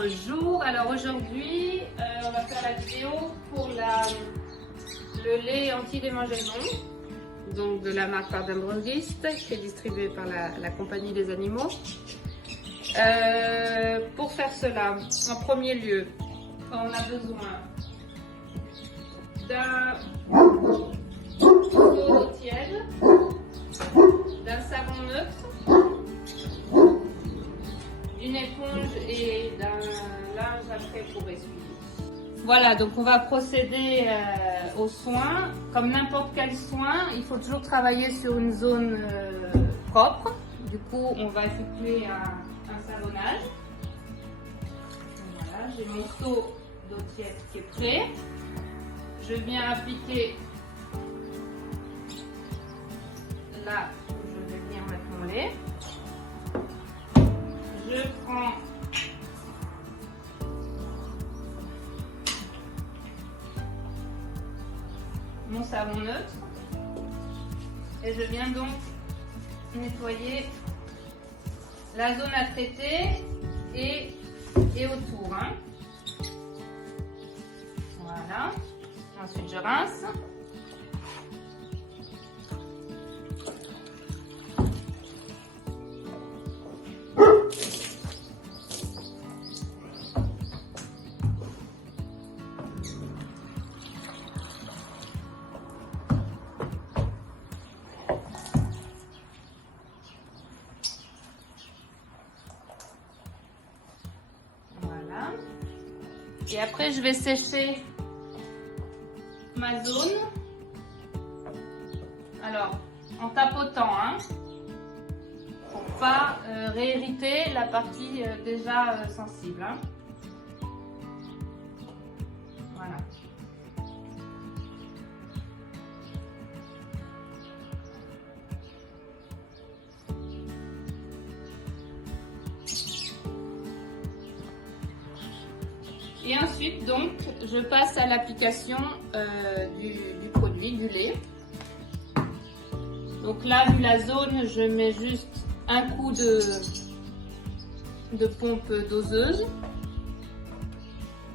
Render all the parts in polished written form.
Bonjour, alors aujourd'hui on va faire la vidéo pour le lait anti-démangeaison, donc de la marque Pardon Brundist, qui est distribué par la compagnie des animaux. Pour faire cela, en premier lieu, on a besoin d'un seau d'eau tiède, d'un savon neutre, d'une éponge et d'un linge après pour essuyer. Voilà, donc on va procéder aux soins. Comme n'importe quel soin, il faut toujours travailler sur une zone propre. Du coup, on va effectuer un savonnage. Voilà, j'ai mon seau d'eau tiède qui est prêt. Je viens appliquer là où je vais venir mettre mon lait. Je prends mon savon neutre et je viens donc nettoyer la zone à traiter et autour. Voilà. Ensuite, je rince. Et après, je vais sécher ma zone. Alors, en tapotant, pour pas réirriter la partie déjà sensible. Voilà. Et ensuite, donc, je passe à l'application du produit, du lait. Donc là, vu la zone, je mets juste un coup de pompe doseuse.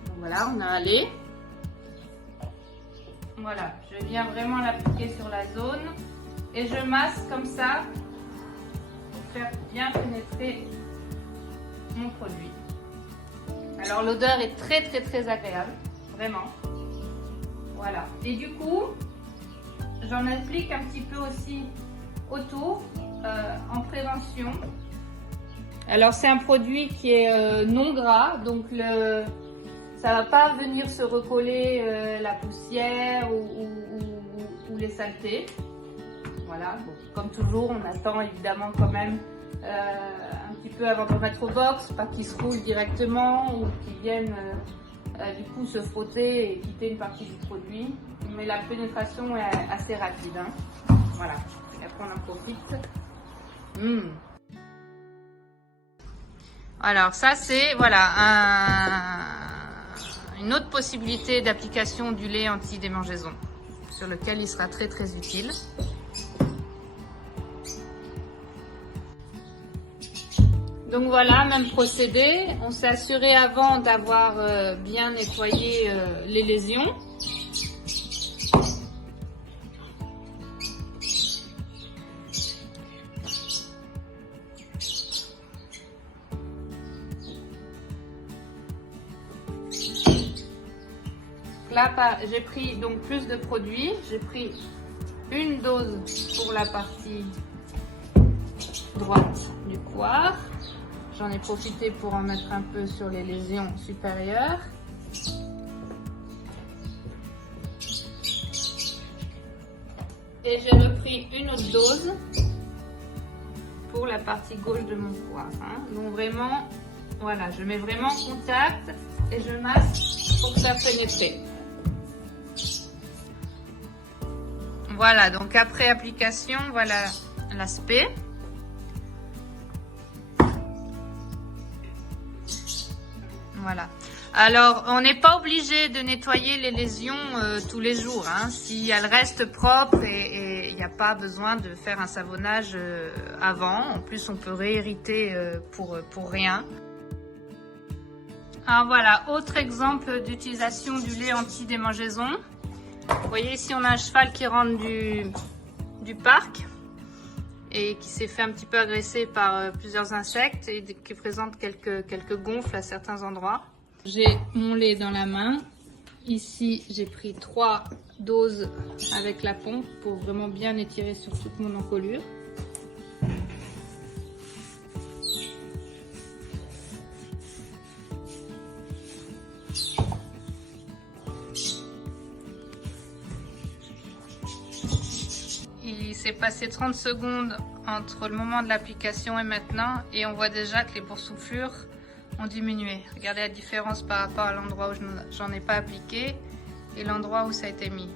Donc voilà, on a un lait. Voilà, je viens vraiment l'appliquer sur la zone et je masse comme ça pour faire bien pénétrer mon produit. Alors l'odeur est très agréable, vraiment. Voilà. Et du coup, j'en applique un petit peu aussi autour en prévention. Alors c'est un produit qui est non gras, donc ça va pas venir se recoller la poussière ou les saletés. Voilà. Bon, comme toujours, on attend évidemment quand même un petit peu avant de remettre au box, pas qu'ils se roulent directement ou qu'ils viennent du coup se frotter et quitter une partie du produit. Mais la pénétration est assez rapide. Voilà, et après on en profite. Alors ça c'est voilà une autre possibilité d'application du lait anti-démangeaison sur lequel il sera très utile. Donc voilà, même procédé. On s'est assuré avant d'avoir bien nettoyé les lésions. Là, j'ai pris donc plus de produits. J'ai pris une dose pour la partie droite du poire. J'en ai profité pour en mettre un peu sur les lésions supérieures. Et j'ai repris une autre dose pour la partie gauche de mon poire. Donc vraiment, voilà, je mets vraiment en contact et je masse pour faire pénétrer. Voilà, donc après application, voilà l'aspect. Voilà. Alors, on n'est pas obligé de nettoyer les lésions tous les jours. Si elles restent propres et il n'y a pas besoin de faire un savonnage avant. En plus, on peut réirriter pour rien. Alors voilà, autre exemple d'utilisation du lait anti-démangeaison. Vous voyez ici on a un cheval qui rentre du parc et qui s'est fait un petit peu agresser par plusieurs insectes et qui présente quelques gonfles à certains endroits. J'ai mon lait dans la main. Ici j'ai pris 3 doses avec la pompe pour vraiment bien étirer sur toute mon encolure. Il s'est passé 30 secondes entre le moment de l'application et maintenant et on voit déjà que les boursouflures ont diminué. Regardez la différence par rapport à l'endroit où j'en ai pas appliqué et l'endroit où ça a été mis.